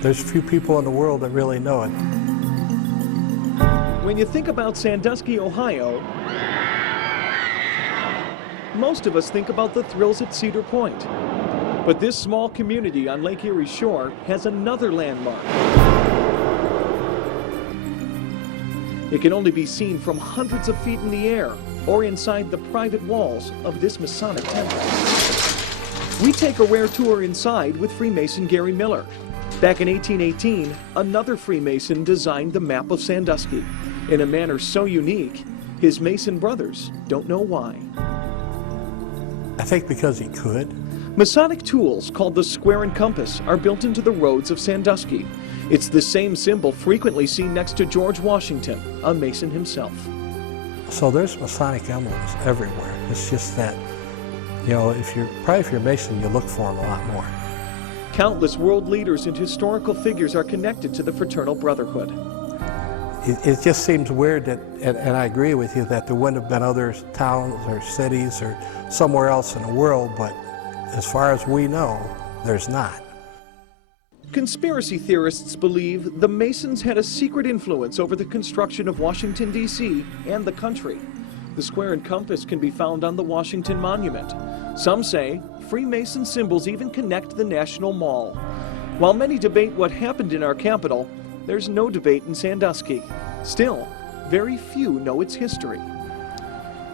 There's few people in the world that really know it. When you think about Sandusky, Ohio, most of us think about the thrills at Cedar Point. But this small community on Lake Erie's shore has another landmark. It can only be seen from hundreds of feet in the air or inside the private walls of this Masonic temple. We take a rare tour inside with Freemason Gary Miller. Back in 1818, another Freemason designed the map of Sandusky in a manner so unique, his Mason brothers don't know why. I think because he could. Masonic tools called the square and compass are built into the roads of Sandusky. It's the same symbol frequently seen next to George Washington, a Mason himself. So there's Masonic emblems everywhere. It's just that, you know, if you're a Mason, you look for them a lot more. Countless world leaders and historical figures are connected to the fraternal brotherhood. It just seems weird that, and I agree with you, that there wouldn't have been other towns or cities or somewhere else in the world, but as far as we know, there's not. Conspiracy theorists believe the Masons had a secret influence over the construction of Washington, D.C. and the country. The square and compass can be found on the Washington Monument. Some say Freemason symbols even connect the National Mall. While many debate what happened in our capital, there's no debate in Sandusky. Still, very few know its history.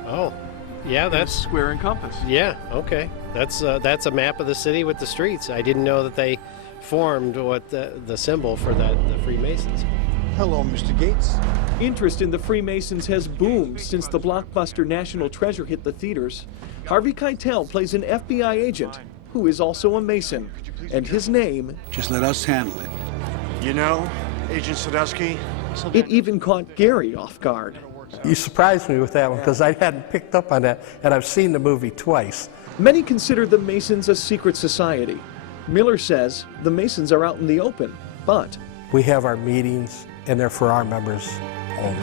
Oh, yeah, that's square and compass. Yeah, okay. That's a map of the city with the streets. I didn't know that they formed what the symbol for the Freemasons. Hello, Mr. Gates. Interest in the Freemasons has boomed since the blockbuster National Treasure hit the theaters. Harvey Keitel plays an FBI agent who is also a Mason, and his name... Just let us handle it. You know, Agent Sandusky? It even caught Gary off guard. You surprised me with that one because I hadn't picked up on that, and I've seen the movie twice. Many consider the Masons a secret society. Miller says the Masons are out in the open, but... We have our meetings, and they're for our members only.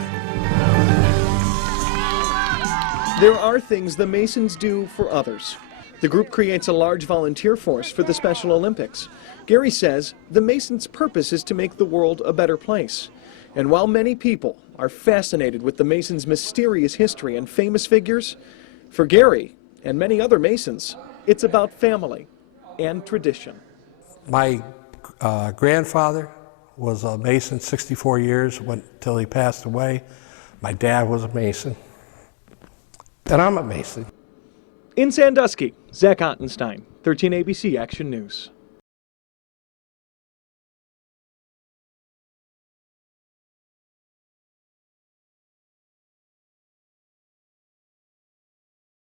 There are things the Masons do for others. The group creates a large volunteer force for the Special Olympics. Gary says the Masons' purpose is to make the world a better place. And while many people are fascinated with the Masons' mysterious history and famous figures, for Gary and many other Masons, it's about family and tradition. My grandfather was a Mason 64 years until he passed away. My dad was a Mason. And I'm a Mason. In Sandusky, Zach Ottenstein, 13 ABC Action News.